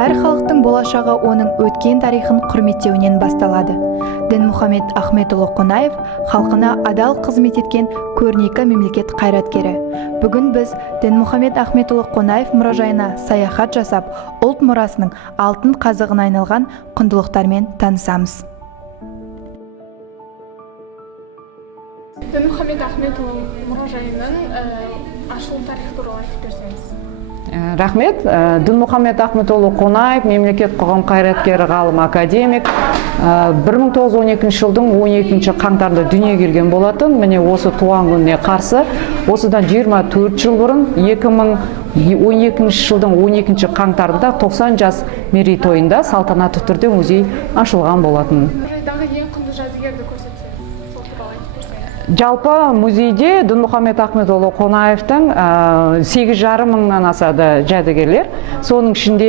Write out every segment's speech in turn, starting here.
Әр халықтың болашағы оның өткен тарихын құрметтеуінен басталады. Дінмұхамед Ахметұлы Қонаев халқына адал қызмет еткен көрнекі мемлекет қайраткері. Бүгін біз Дінмұхамед Ахметұлы Қонаев мұражайына саяхат жасап, ұлт мұрасының алтын қазығына айналған құндылықтармен танысамыз. Дінмұхамед Ахметұлы мұражайының ашылу тарихы туралы айтып берсеңіз. Рахмет. Дінмұхамед Ахметұлы Қонаев мемлекет қоғам қайраткері, ғалым, академик. 1912 жылдың 12 қаңтарда дүниеге келген болатын. Міне осы туған күніне қарсы осыдан 24 жыл бұрын 2012 жылдың 12 қаңтарында 90 жас мерейтойында салтанатты түрде музей ашылған болатын. Мұражайдағы ең құнды жәдігерді көрсетсеңіз, сол туралы айтып берсеңіз. Жалпы музейде Дінмұхамед Ахметұлы Қонаевтың 8,5 мыңнан асады жәдігерлер. Соның ішінде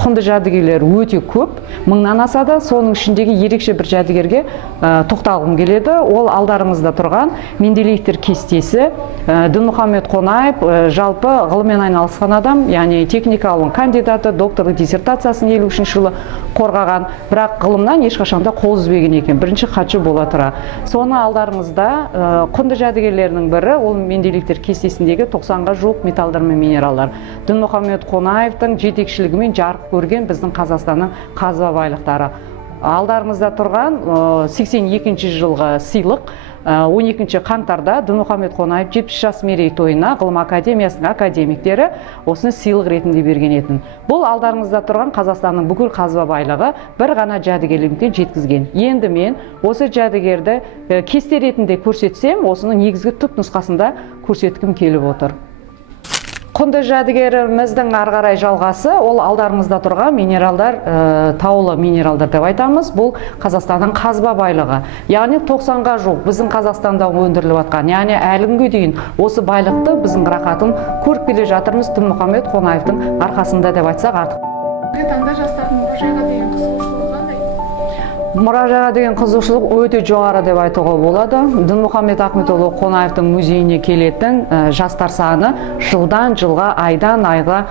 құнды жәдігерлер өте көп, мыңнан асады. Соның ішіндегі ерекше бір жәдігерге тоқталғым келеді. Ол алдарыңызда тұрған Менделеевтер кестесі. Дінмұхамед Қонаев жалпы ғылыммен айналысқан адам, яғни техника ғылым кандидаты, докторлық диссертациясын 53 жылы қорғаған, бірақ ғылымнан ешқашанда қол үзбеген екен, бірінші хатшы бола тұра. Соны алдарыңызда құнды жәдігерлерінің бірі ол Менделеевтер кестесіндегі 90-ға жуық металдар мен минералдар. Дінмұхамед Қонаевтың жетекшілігімен жарық көрген біздің Қазақстанның қазба байлықтары. Алдарыңызда тұрған 82 жылғы сыйлық 12 қаңтарда Дінмұхамед Қонаев 70 жас мерейтойына ғылым академиясының академиктері осыны сыйлық ретінде берген етін. Бұл алдарыңызда тұрған Қазақстанның бүкіл қазба байлығы бір ғана жәдігерлігінен жеткізген. Енді мен осы жәдігерді кесте ретінде көрсетсем, осының негізгі түп нұсқасында көрсеткім келіп отыр. Құнды жәдігеріміздің ары қарай жалғасы ол алдарымызда тұрған минералдар, таулы минералдар деп айтамыз. Бұл Қазақстанның қазба байлығы. Яғни 90-ға жуық біздің Қазақстанда өндіріліп жатқан. Яғни әлі күнге дейін осы байлықты біздің рақатын көріп келе жатырмыз Дінмұхамед Қонаевтың арқасында деп айтсақ артық. Таңда жастардың мұражайға деген қызығушылығы қандай? Мұражайға деген қызығушылық өте жоғары деп айтуға болады. Дінмұхамед Ахметұлы Қонаевтың музейіне келетін жастар саны жылдан жылға, айдан айға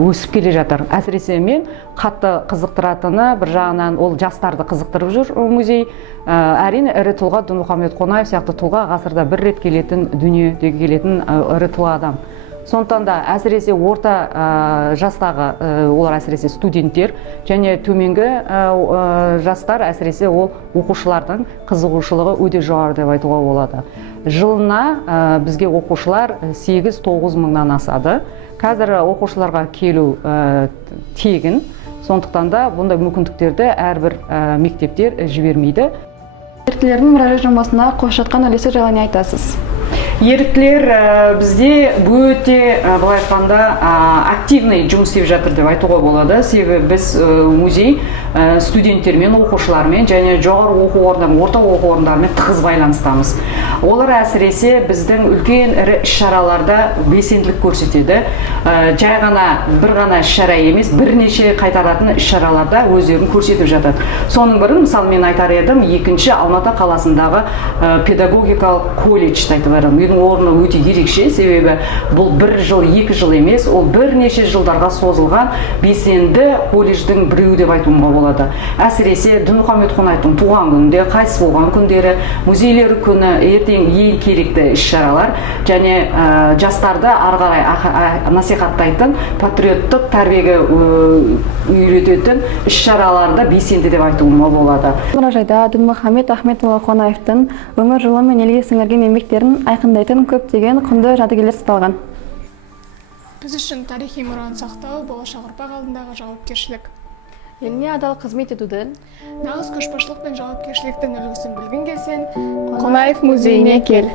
өсіп келе жатыр. Әсіресе мен қатты қызықтыратыны бір жағынан ол жастарды қызықтырып жүр музей. Әрине ірі тұлға Дінмұхамед Қонаев сияқты тұлға ғасырда бір рет келетін, дүниеге келетін ірі тұлға адам. Сондықтан да әсіресе орта жастағы, олар әсіресе студенттер және төменгі жастар, әсіресе ол оқушылардың қызығушылығы өте жоғары деп айтуға болады. Жылына бізге оқушылар 8-9 мыңнан асады. Қазір оқушыларға келу тегін, сондықтан да бұндай мүмкіндіктерді әрбір мектептер жібермейді. Еріктілердің мұражай жұмысына қосып жатқан үлесі жайлы не айтасыз? Еріктілер бізде өте былай айтқанда активный жұмыс істеп жатыр деп айтуға болады. Себебі біз музей студенттермен, оқушылармен және жоғары оқу орындарымен, орта оқу орындарымен тығыз байланыстамыз. Олар әсіресе біздің үлкен ірі іс-шараларда белсенділік көрсетеді. Жай ғана бір ғана іс-шара емес, бірнеше қайтаратын іс-шараларда өздерін көрсетіп жатады. Соның бірін мысалы мен айтар едім, екінші Алматы қаласындағы педагогикалық колледжді айтып барам. Менің орны өте ерекше, себебі бұл 1 жыл, 2 жыл емес, ол бірнеше жылдарға созылған белсенді колледждің біреуі деп айтуға болады. Әсіресе Дінмұхамед Қонаевтың туған күнінде, қайтыс болған күндері, музейлер күні ертең ең керекті іс-шаралар және жастарды ары қарай насихаттайтын, патриоттық тәрбиеге үйрететін іс-шараларды белсенді деп айтуға болады. Мұражайда Дінмұхамед Ахметұлы Қонаевтың өмір жолы мен елге сіңірген еңбектерін айқындайтын көптеген құнды жәдігерлер сақталған. Біз үшін тарихи мұраны сақтау болашақ ұрпақ алдындағы жауапкершілік. Еліне адал қызмет етуді, нағыз көшбасшылық пен жауапкершіліктің үлгісін білгің келсең, Қонаев музейіне кел.